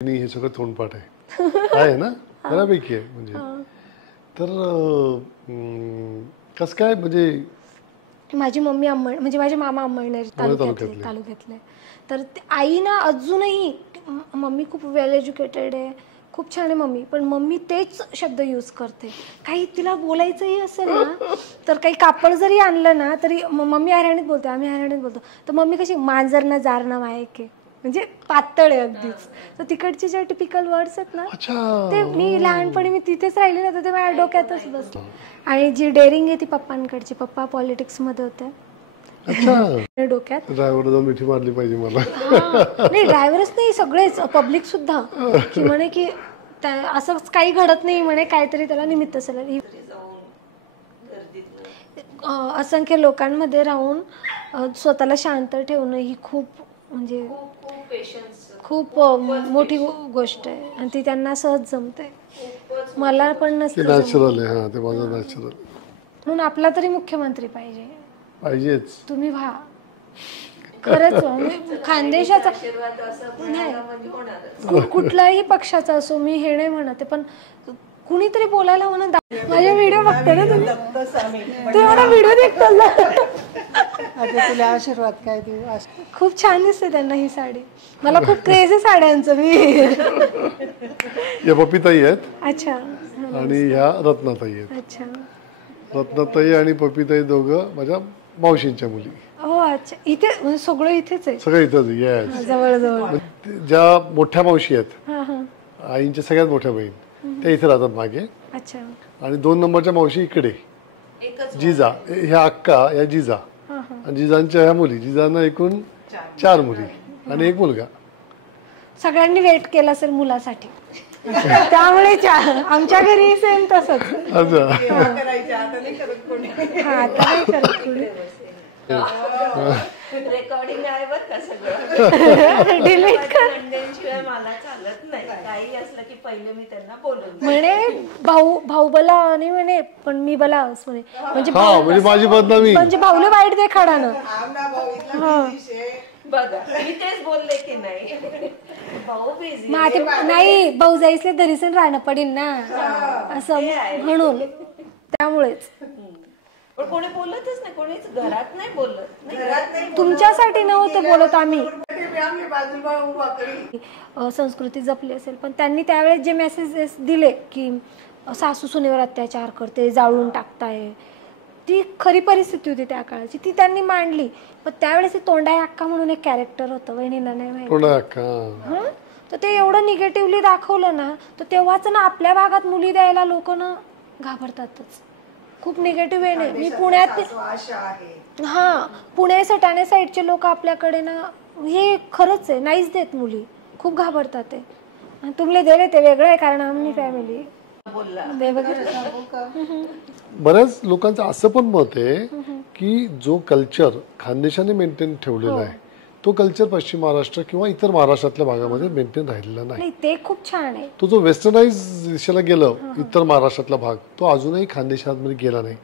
हे सगळं तोंडपाठ आहे ना बऱ्यापैकी आहे म्हणजे. तर कसं काय म्हणजे माझी मम्मी म्हणजे माझे मामा अंमळनेर तालुक्यातले. तर आई ना अजूनही मम्मी खूप वेल एज्युकेटेड आहे, खूप छान आहे मम्मी, पण मम्मी तेच शब्द यूज करते. काही तिला बोलायचंही असेल ना तर काही कापड जरी आणलं ना तरी मम्मी हरियाणीत बोलते, आम्ही हरियाणीत बोलतो. तर मम्मी कशी मांजर ना जार ना मायके म्हणजे पातळ आहे अगदीच. तर तिकडचे जे टिपिकल वर्ड्स आहेत ना ते मी लहानपणी मी तिथेच राहिली ना तर ते माझ्या डोक्यातच बसलं. आणि जी डेअरिंग आहे ती पप्पांकडची. पप्पा पॉलिटिक्स मध्ये होते. डोक्यात ड्रायव्हर जाऊन मिठी मारली पाहिजे मला. नाही ड्रायव्हरच नाही सगळेच पब्लिक सुद्धा की म्हणे की असंच काही घडत नाही म्हणे, काहीतरी त्याला निमित्त असेल. असंख्य लोकांमध्ये राहून स्वतःला शांत ठेवणं ही खूप म्हणजे खूप मोठी गोष्ट आहे आणि ती त्यांना सहज जमते. मला पण नसतं नॅचरल आहे. ते माझं नॅचरल. म्हणून आपला तरी मुख्यमंत्री पाहिजेच. तुम्ही व्हा खरंच. खानदेशाचा नाही कुठल्याही पक्षाचा असो मी हे नाही म्हणते, पण कुणीतरी बोलायला म्हणून. माझे व्हिडिओ बघते ना तुम्ही मला व्हिडिओ देखता तुला आशीर्वाद काय देऊ. खूप छान दिसते त्यांना ही साडी. मला खूप क्रेज आहे साड्यांचं. मी या पपिताई आहेत. अच्छा. आणि ह्या रत्नाताई आहेत. अच्छा. रत्नाताई आणि पपिताई दोघं माझ्या मावशींच्या मुली. हो अच्छा. इथे सगळं इथेच आहे. सगळं इथेच जवळ जवळ. ज्या मोठ्या मावशी आहेत आईंच्या सगळ्यात मोठ्या बहीण त्या इथे राहतात मागे. अच्छा. आणि 2 नंबरच्या मावशी इकडे जिजा. ह्या अक्का या जिजा आणि जिजांच्या ह्या मुली. जिजांना एकूण 4 मुली आणि 1 मुलगा. सगळ्यांनी वेट केलं असेल मुलासाठी त्यामुळे आमच्या घरी सेम तसंच. रेकॉर्डिंग आहे बरं का सगळं. डिलीट कर. शिवाय मला चालत नाही. काही असलं की पहिले मी त्यांना बोलून म्हणे भाऊ बला आणि म्हणे पण मी बला म्हणे म्हणजे माझी बदनामी म्हणजे भाऊला वाईट देखाडानं. बघा मी तेच बोलले की नाही भाऊ बिझी नाही भाऊ जायचे दरीसन राहणं पडेल ना असं म्हणून त्यामुळेच. पण कोणी बोलतच नाही, कोणीच घरात नाही बोलत. तुमच्यासाठी नव्हतं बोलत आम्ही. संस्कृती जपली असेल पण त्यांनी त्यावेळेस जे मेसेजेस दिले की सासू सुनेवर अत्याचार करते, जाळून टाकताय, ती खरी परिस्थिती होती त्या काळाची, ती त्यांनी मांडली. पण त्यावेळेस तोंडाई अक्का म्हणून एक कॅरेक्टर होतं, वहिनीला नाही माहिती. तर ते एवढं निगेटिव्हली दाखवलं ना तर तेव्हाच ना आपल्या भागात मुली द्यायला लोक ना घाबरतातच. खूप निगेटिव्ह आहे ना. मी पुण्यात पुणे सटाणे साईडचे लोक आपल्याकडे ना हे खरंच आहे नाहीच देत मुली, खूप घाबरतात ते. तुमले दिले ते वेगळं आहे कारण आमची फॅमिली. बऱ्याच लोकांचं असं पण मत आहे की जो कल्चर खानदेशाने मेंटेन ठेवलेला आहे तो कल्चर पश्चिम महाराष्ट्र किंवा इतर महाराष्ट्रातल्या भागामध्ये मेंटेन राहिलेला नाही. ते खूप छान आहे. तो जो वेस्टर्नाइज दिशेला गेलं इतर महाराष्ट्रातला भाग तो अजूनही खानदेशामध्ये गेला नाही.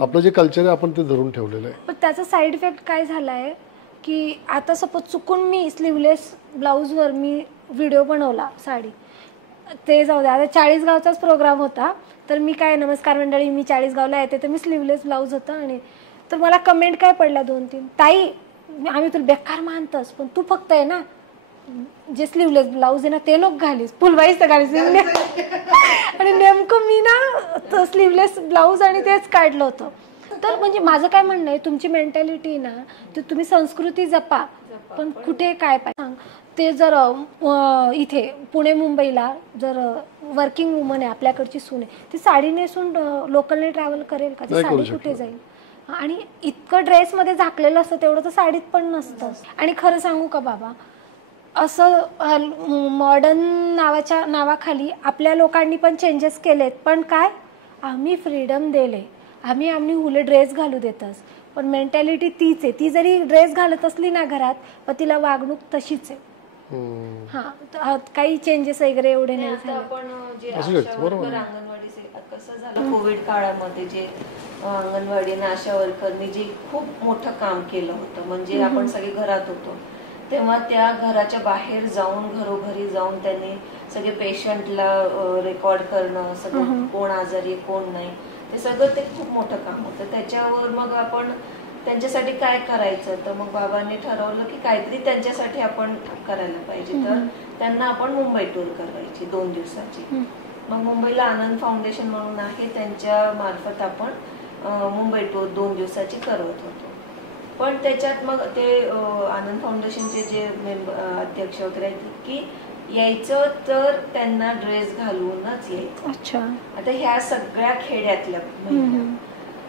आपलं जे कल्चर आहे आपण ते धरून ठेवलेलं आहे. पण त्याचा साईड इफेक्ट काय झालाय की आता सपोज चुकून मी स्लीवलेस ब्लाऊजवर मी व्हिडिओ बनवला साडी, ते जाऊ द्या. आता 40गावचाच प्रोग्राम होता तर मी काय नमस्कार मंडळी मी 40गावला येते तर मी स्लीवलेस ब्लाऊज होता आणि तर मला कमेंट काय पडला 2-3, ताई आम्ही तुला बेकार मानतोस पण तू फक्त आहे ना जे स्लीवलेस ब्लाऊज आहे ना ते नको घालीस, फुलवाईच तर घालीस. आणि नेमकं मी ना स्लीवलेस ब्लाऊज आणि तेच काढलं होतं. तर म्हणजे माझं काय म्हणणं आहे तुमची मेंटॅलिटी ना तर तुम्ही संस्कृती जपा पण कुठे काय सांग. ते जर इथे पुणे मुंबईला जर वर्किंग वुमन आहे आपल्याकडची सून आहे ती साडी नेसून लोकलने ट्रॅव्हल करेल का? ती साडी कुठे जाईल? आणि इतकं ड्रेसमध्ये झाकलेलं असतं तेवढं तर साडीत पण नसतं. आणि खरं सांगू का बाबा असं मॉडर्न नावाच्या नावाखाली आपल्या लोकांनी पण चेंजेस केलेत पण काय आम्ही फ्रीडम दिले, आम्ही हुले ड्रेस घालू देतच पण मेंटॅलिटी तीच आहे. ती जरी ड्रेस घालत असली ना घरात पण तिला वागणूक तशीच आहे. काही चेंजेस वगैरे एवढे नाही झाले. आपण जे अंगणवाडी कसं झालं कोविड काळामध्ये जे अंगणवाडी आशा वर्करनी जे खूप मोठं काम केलं होतं म्हणजे आपण सगळे घरात होतो तेव्हा त्या घराच्या बाहेर जाऊन घरोघरी जाऊन त्यांनी सगळे पेशंटला रेकॉर्ड करणं, सगळं कोण आजारी कोण नाही, ते सगळं ते खूप मोठं काम होतं. त्याच्यावर मग आपण त्यांच्यासाठी काय करायचं, तर मग बाबांनी ठरवलं की काहीतरी त्यांच्यासाठी आपण करायला पाहिजे. तर त्यांना आपण मुंबई टूर करायची 2 दिवसाची. मग मुंबईला आनंद फाउंडेशन म्हणून आहे, त्यांच्या मार्फत आपण मुंबई टूर 2 दिवसाची करत होतो. पण त्याच्यात मग ते आनंद फाउंडेशनचे जे अध्यक्ष वगैरे आहेत की यायचं तर त्यांना ड्रेस घालूनच यायचं. अच्छा. आता ह्या सगळ्या खेड्यातल्या महिला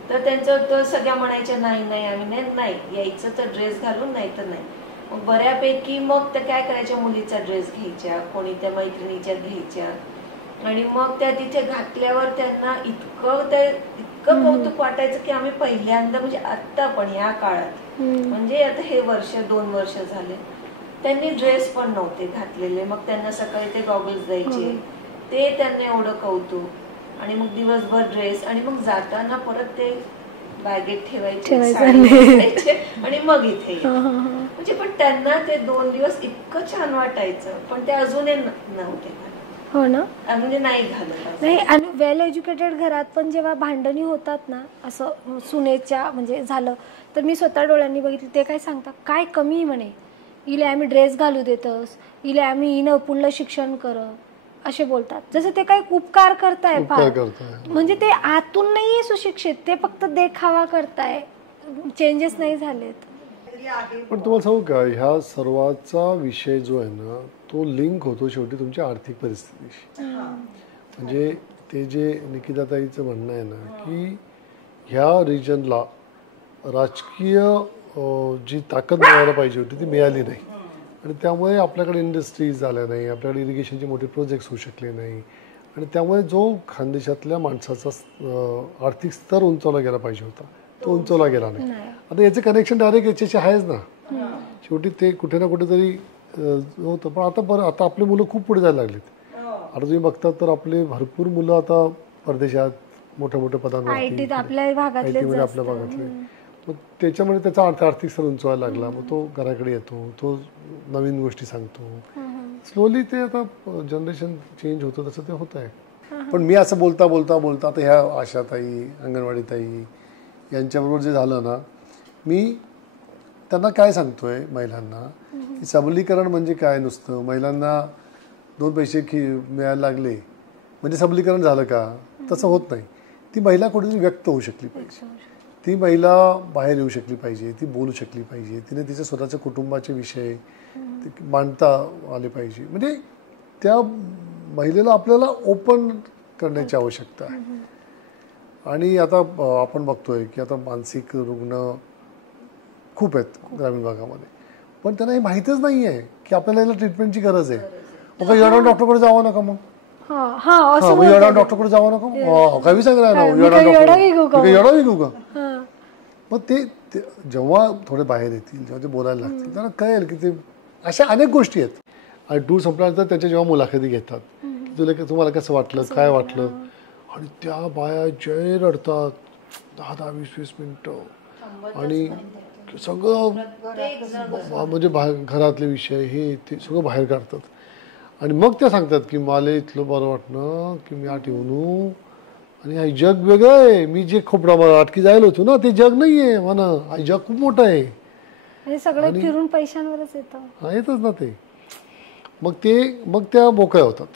तर त्यांचं तर सगळ्या म्हणायच्या नाही आम्ही नाही यायचं तर ड्रेस घालून, नाही तर नाही. मग बऱ्यापैकी मग त्या काय करायच्या, मुलीचा ड्रेस घ्यायच्या, कोणी त्या मैत्रिणीच्या घ्यायच्या, आणि मग त्या तिथे घातल्यावर त्यांना इतकं कौतुक वाटायचं की आम्ही पहिल्यांदा, म्हणजे आता पण या काळात, म्हणजे आता हे 2 वर्ष झाले, त्यांनी ड्रेस पण नव्हते घातलेले. मग त्यांना सकाळी ते गॉगल्स द्यायचे, ते त्यांना एवढं कौतुक, आणि मग दिवसभर ड्रेस, आणि मग जाताना परत ते बॅगेत ठेवायचे आणि मग इथे म्हणजे. पण त्यांना ते 2 दिवस इतकं छान वाटायचं, पण ते अजूनही नव्हते. हो ना, म्हणजे नाही घालत नाही. आणि वेल एज्युकेटेड घरात पण जेव्हा भांडणी होतात ना, असं सुनेच्या म्हणजे झालं, तर मी स्वतः डोळ्यांनी बघितलं, ते काय सांगतात, काय कमी म्हणे, इले आम्ही ड्रेस घालू देतस, इले आम्ही हिनं पुढलं शिक्षण कर, असे बोलतात. जसं ते काही उपकार करताय फार, म्हणजे ते आतून नाहीये सुशिक्षित, ते फक्त देखावा करताय, चेंजेस नाही झालेत. पण तुम्हाला सांगू का, ह्या सर्वाचा विषय जो आहे ना, तो लिंक होतो शेवटी तुमच्या आर्थिक परिस्थितीशी. म्हणजे ते जे निकिताताईचं म्हणणं आहे ना, की ह्या रिजनला राजकीय जी ताकद मिळायला पाहिजे होती ती मिळाली नाही, आणि त्यामुळे आपल्याकडे इंडस्ट्रीज झाल्या नाही, आपल्याकडे इरिगेशनचे मोठे प्रोजेक्ट्स होऊ शकले नाही, आणि त्यामुळे जो खानदेशातल्या माणसाचा आर्थिक स्तर उंचावला गेला पाहिजे होता तो उंचावला गेला नाही. आता याचं कनेक्शन डायरेक्ट याच्याशी आहेच ना, शेवटी ते कुठे ना कुठेतरी होतं. पण आता आपली मुलं खूप पुढे जायला लागलीत. आता तुम्ही बघतात तर आपले भरपूर मुलं आता परदेशात मोठ्या मोठ्या पदांवरती, आपल्या भागातले, आपल्या भागातले, मग त्याच्यामुळे त्याचा आर्थिक स्तर उंचवायला लागला. मग तो घराकडे येतो, तो नवीन गोष्टी सांगतो, स्लोली ते आता जनरेशन चेंज होतं, तसं ते होत आहे. पण मी असं बोलता बोलता बोलता आता ह्या आशाताई, अंगणवाडीताई यांच्याबरोबर जे झालं ना, मी त्यांना काय सांगतोय महिलांना, की सबलीकरण म्हणजे काय, नुसतं महिलांना 2 पैसे मिळायला लागले म्हणजे सबलीकरण झालं का, तसं होत नाही. ती महिला कुठेतरी व्यक्त होऊ शकली पाहिजे, ती महिला बाहेर येऊ शकली पाहिजे, ती बोलू शकली पाहिजे, तिने तिच्या स्वतःच्या कुटुंबाचे विषय मांडता आले पाहिजे. म्हणजे त्या महिलेला आपल्याला ओपन करण्याची आवश्यकता आहे. आणि आता आपण बघतोय की आता मानसिक रुग्ण खूप आहेत ग्रामीण भागामध्ये, पण त्यांना हे माहीतच नाही आहे की आपल्याला याला ट्रीटमेंटची गरज आहे. मग येडा डॉक्टरकडे जावं नका, मग येडा डॉक्टरकडे जावं नका, काही सांगणार ना, येडा विकू का. मग ते जेव्हा थोडे बाहेर येतील, जेव्हा ते बोलायला लागतील, त्यांना कळेल की ते अशा अनेक गोष्टी आहेत. आणि टूर संपल्यानंतर त्याच्या जेव्हा मुलाखती घेतात, तुम्हाला कसं वाटलं, काय वाटलं, आणि त्या बाया जय रडतात 10-20 मिनिटं, आणि सगळं म्हणजे घरातले विषय हे ते सगळं बाहेर काढतात. आणि मग त्या सांगतात की मला इथलं बरं वाटणं की मी आठ येऊन, आणि हा जग वेगळं आहे, मी जे खोपडा अटकी जायला होतो ना, ते जग नाही आहे म्हणा, हा जग खूप मोठं आहे, सगळं फिरून पैशांवरच येतं, येतच ना ते. मग त्या मोकळ्या होतात.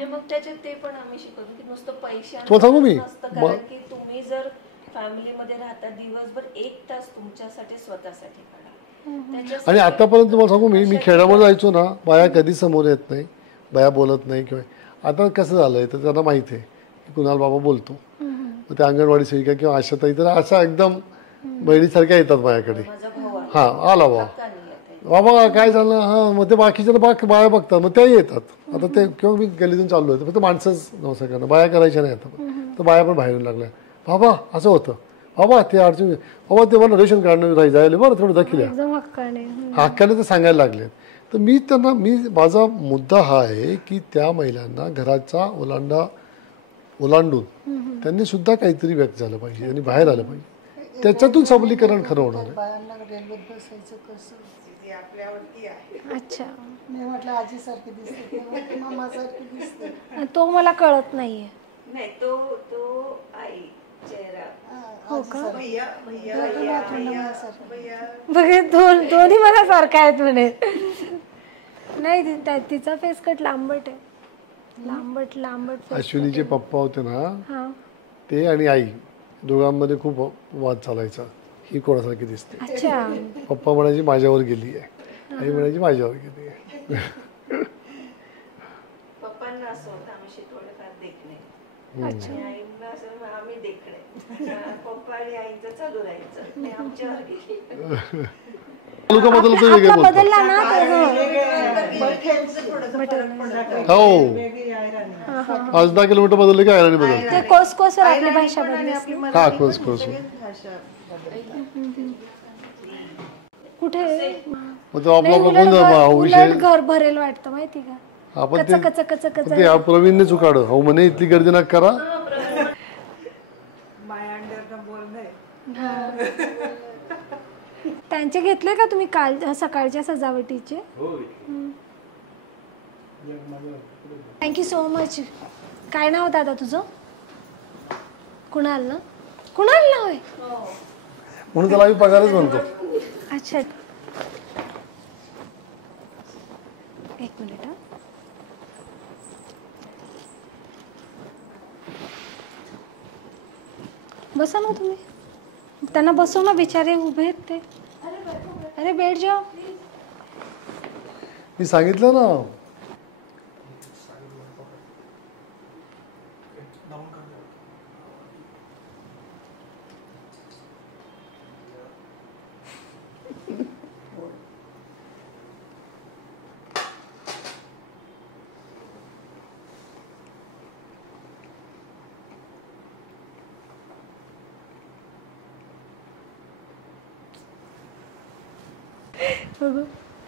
मग त्याच्यात ते पण आम्ही शिकवतो की नुसतं तुम्हाला सांगू मी, कारण की तुम्ही जर फॅमिलीमध्ये राहता, दिवसभर 1 तास तुमच्यासाठी स्वतःसाठी काढा. आणि आतापर्यंत तुम्हाला सांगू मी खेड्यामध्ये जायचो ना, बाया कधी समोर येत नाही, बाया बोलत नाही, किंवा आता कसं झालंय तर त्यांना माहिती आहे की कुणाल बाबा बोलतो, मग त्या अंगणवाडी सेविका किंवा आशाताई तर अशा एकदम बहिणीसारख्या येतात माझ्याकडे, हा आला बाबा काय झालं, हा, मग ते बाकीच्या बाया बघतात, मग त्या येतात. आता ते किंवा मी गल्लीतून चाललो होतो, फक्त माणसंच नव्हतं करणं, बाया करायच्या नाही आता, तर बाया पण बाहेरून लागल्या, बाबा असं होतं, बाबा ते अडचण, बाबा ते मला रेशन काढणं जायला बरं थोडं दाखिल्या हक्काने ते सांगायला लागले. तर माझा मुद्दा हा आहे की त्या महिलांना घराचा ओलांडून त्यांनी सुद्धा काहीतरी व्यक्त झालं पाहिजे आणि बाहेर आलं पाहिजे, त्याच्यातून सबलीकरण खरं होणार आहे. ती आपल्यावरती आहे. अच्छा, मी म्हटलं आजीसारखी दिसते, ती म्हटली मामासारखी दिसते. तो मला कळत नाहीये. नाही तो तो आई चेहरा हो का? आजीसारखी. भैया बघे दोन्ही मला सारखा आहेत म्हणे. नाही तिचा फेस कट लांबट आहे, लांबट face अश्विनीचे पप्पा होते ना, हा. ते आणि आई दोघांमध्ये खूप वाद चालायचा. ही कोणासारखी दिसते. अच्छा, पप्पा म्हणायची माझ्यावर गेली आहे, आई म्हणायची माझ्यावर गेली आहे. पप्पांना असं होतं आम्ही शिकवलं देखणे, अच्छा. आणि आईंना असं आम्ही देखणे. पप्पा आणि आईचं चालू राहायचं, नाही आमच्यावर गेली. तालुका बदलतो वेगळे आपला बोलतो. बदलला ना तर हो, वेगळी आहे राणी. 5-10 किलोमीटर बदलले की आयराणी बदलते. ते कोसकोसवर आपली भाषा बदलली आपली. हा, कोस भाषा कुठे मग तो आपला नाही, आपला कोण विषय उलट घर भरेल वाटतं माहिती का? आपण कच कच कच कच. ते हा प्रवीणने चुकाड हो म्हणे इथली गर्दी नका करा. मायांडर बोलणे. त्यांचे घेतले का तुम्ही काल सकाळच्या सजावटीचे? Thank you so much. काय नाव दादा तुझं? कुणाल ना? कुणाल नाव आहे? म्हणून त्याला आम्ही पगारच म्हणतो. अच्छा, एक मिनिट हा. बसा ना तुम्ही. त्यांना बसव ना, बिचारे उभे आहेत ते. अरे बैठ जाओ. मी सांगितलं ना.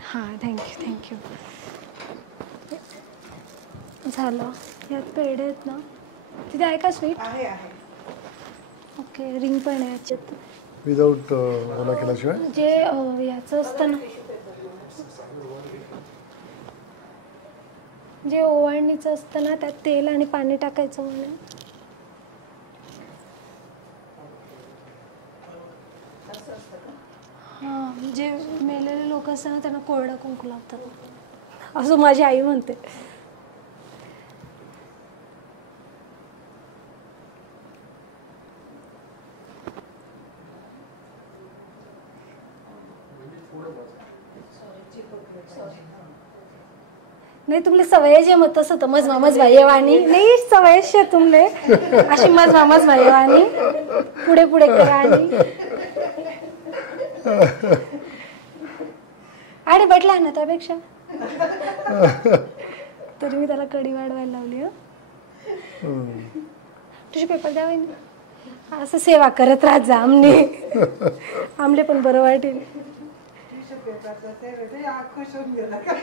हां, थँक्यू. झालं. यात पेढे आहेत ना, तिथे आहे का स्वीट? आहे आहे. ओके, रिंग पण आहे याच्यात. विदाऊट ओला केल्याशिवाय. जे याचं असतं ना, जे ओवाळणीचं असतं ना, त्यात तेल आणि पाणी टाकायचं म्हणून. हां, जे मेलेले लोक असतात ना, त्यांना कोरडा कुंकू लावतात असं माझी आई म्हणते. नाही, तुमले सवय जे मत तसं तर मजमा येवानी नाही, सवय शे तुमले अशी मजमा येवानी पुढे पुढे करा. आणि बटला ना त्यापेक्षा तरी मी त्याला कडी वाढवायला लावली. तुझे पेपर द्यावे असं सेवा करत राहत जा. आमले पण बरं वाटेल. खुश होऊन गेला का?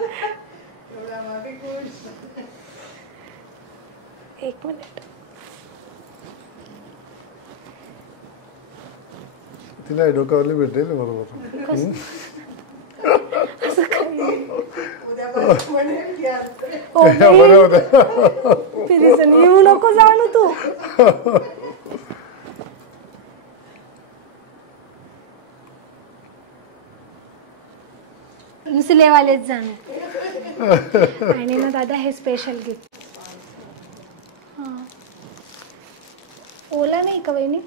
एवढा मागे खुश. एक मिनिट. तिला डोक्यावरली भेटेल बरोबर. उद्यापासून म्हणेल की आज येऊ नको जाणू तू. मुसलेवालेच जाणार. आणि ना दादा हे स्पेशल गिफ्ट. हां, ओला नाही का वहिनी?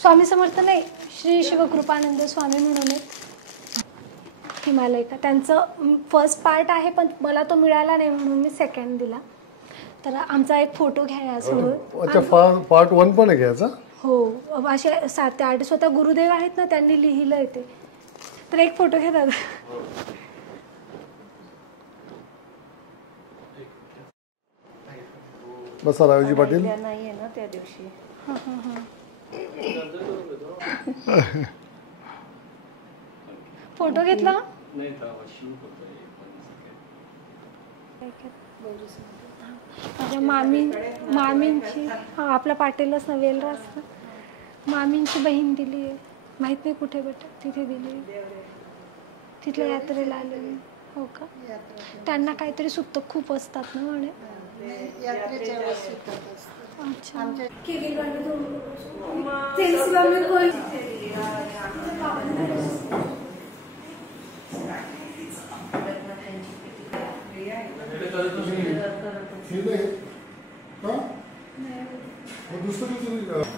स्वामी समर्थ नाही, श्री शिवकृपानंद स्वामी म्हणून हिमालय का, त्यांचं फर्स्ट पार्ट आहे पण मला तो मिळाला नाही म्हणून मी सेकंड दिला. तर आमचा एक फोटो घ्या यासोबत. अच्छा, पार्ट 1 पण आहे घ्यायचा. हो, असे 7 ते 8 स्वतः गुरुदेव आहेत ना, त्यांनी लिहिलंय ते. तर एक फोटो घ्या दादा. बसा रावजी पाटील. नाहीये ना त्या दिवशी. फोटो घेतला. माझ्या मामींची, हा आपला पाटीलच ना, वेलराज, मामींची बहीण दिली आहे. माहित नाही कुठे बेटा, तिथे दिली, तिथल्या यात्रेला आलेली. हो का? त्यांना काहीतरी सुत्त खूप असतात ना म्हणे. यात्रेच्या वेळेस सुटत असतं. अच्छा. आमच्या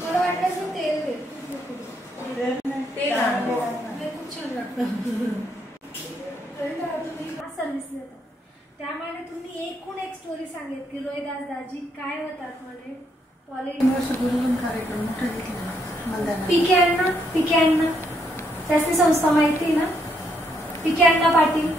मला वाटलं तेल दे. खूप छान लागतं. सर्व्हिस देतात. त्यामुळे तुम्ही एकूण एक स्टोरी सांगितली की रोहिदास दाजी काय होतात म्हणे कार्यक्रम मोठा घेतला. पीके अण्णा त्याची संस्था माहिती ना, पीके अण्णा पाटील